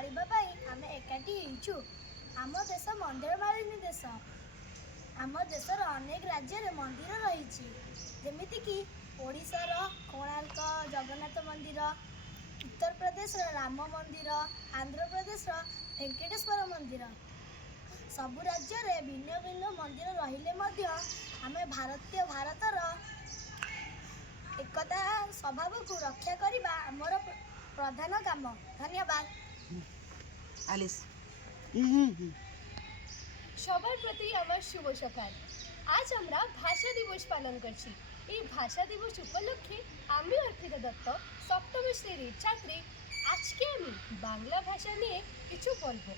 चलिबा पाई आमे एकाठी हेइछु। आम देश मंदिर मालिनी देश। आम देशर अनेक राज्य रे मंदिर रही जेमिति कि ओडिशार कोणार्क जगन्नाथ मंदिर, उत्तर प्रदेश राम मंदिर, आंध्र प्रदेश वेंकटेश्वर मंदिर। सबु राज्य रे भिन्न भिन्न मंदिर रहिले मध्य आमे भारतर एकता स्वभाव को रक्षा करिबा हमर प्रधान काम। धन्यवाद। আলিস সবার প্রতি আমার শুভ সকাল। আজ আমরা ভাষা দিবস পালন করছি। এই ভাষা দিবস উপলক্ষে আমি অর্পিতা দত্ত সপ্তম শ্রেণীর ছাত্রী। আজকে আমি বাংলা ভাষা নিয়ে কিছু বলবো।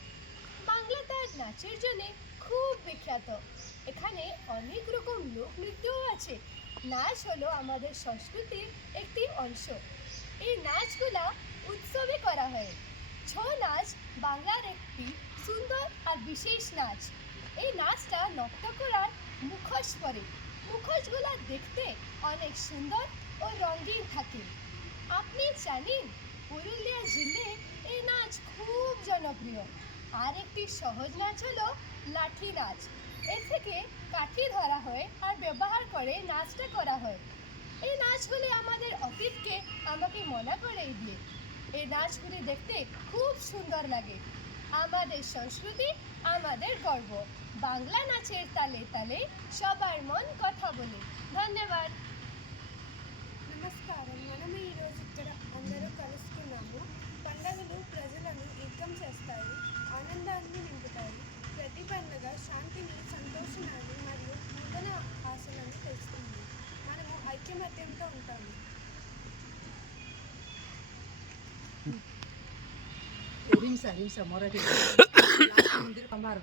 বাংলা তার নাচের জন্য খুব বিখ্যাত। এখানে অনেক রকম লোকনৃত্যও আছে। নাচ হলো আমাদের সংস্কৃতির একটি অংশ। এই নাচগুলা উৎসবে করা হয়। ছৌ নাচ বাংলার একটি সুন্দর আর বিশেষ নাচ। এই নাচটা নর্তকরা মুখোশ পরে। মুখোশগুলা দেখতে অনেক সুন্দর ও রঙিন থাকে। আপনি জানেন পুরুলিয়া জেলায় এই নাচ খুব জনপ্রিয়। আর একটি সহজ নাচ হলো লাঠি নাচ। এর থেকে কাঠি ধরা হয় আর ব্যবহার করে নাচটা করা হয়। এই নাচগুলি আমাদের অতীতকে আমাকে মনে করিয়ে দিয়ে। এই নাচগুলি দেখতে খুব সুন্দর লাগে। আমাদের সংস্কৃতি আমাদের গর্ব। বাংলা নাচের তালে তালে সবার মন কথা বলে। ধন্যবাদ। నమస్కారం. మనం ఈరోజు ఇక్కడ అందరూ కలుసుకున్నాము. పండుగలు ప్రజలను ఏకం చేస్తాయి, ఆనందాన్ని నింపుతాయి. ప్రతి పండుగ శాంతిని, సంతోషాన్ని మరియు నూతన ఆశలను తెస్తుంది. మనము ఐక్యమత్యంతో ఉంటాము. रिमसा मराठी मंदिर कमार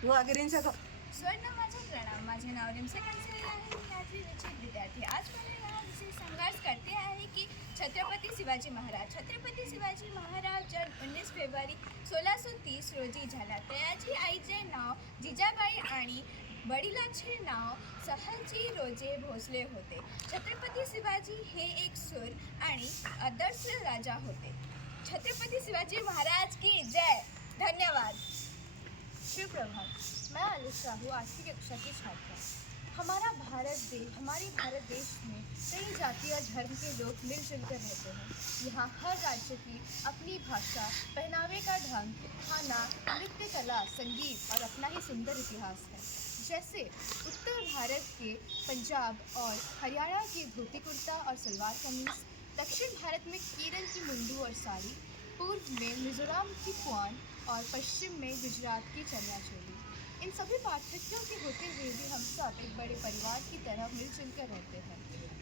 तू आगे रिमसा तो स्वर्ण माझे प्रणाम. माझे नाव रिमसा कंसाई आहे. मी 8वी विचित विद्यार्थी. आज मला यहाँ विषय संघर्ष करते आहे की छत्रपती शिवाजी महाराज जन्म 19 फेब्रुवारी 1630 रोजी झाला. त्याची आईचे नाव जिजाबाई आणि वडिलांचे नाव सयाजी राजे भोसले होते. छत्रपती शिवाजी हे एक शूर आणि आदर्श राजा होते. छत्रपति शिवाजी महाराज की जय. धन्यवाद. सुप्रभात। मैं आलिस साहू 8वीं कक्षा की छात्रा। हमारे भारत देश में कई जाति और धर्म के लोग मिलजुल कर रहते हैं। यहाँ हर राज्य की अपनी भाषा, पहनावे का ढंग, खाना, नृत्य कला, संगीत और अपना ही सुंदर इतिहास है। जैसे उत्तर भारत के पंजाब और हरियाणा की धोती कुर्ता और सलवार कमीज, दक्षिण भारत में केरल की मुंडू और साड़ी, पूर्व में मिजोरम की क्वान और पश्चिम में गुजरात की चनिया चोली। इन सभी पार्थक्यों के होते हुए भी हम सब एक बड़े परिवार की तरह मिलजुल कर रहते हैं।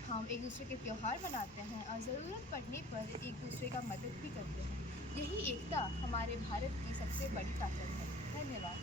हम एक दूसरे के त्यौहार मनाते हैं और ज़रूरत पड़ने पर एक दूसरे का मदद भी करते हैं। यही एकता हमारे भारत की सबसे बड़ी ताकत है। धन्यवाद।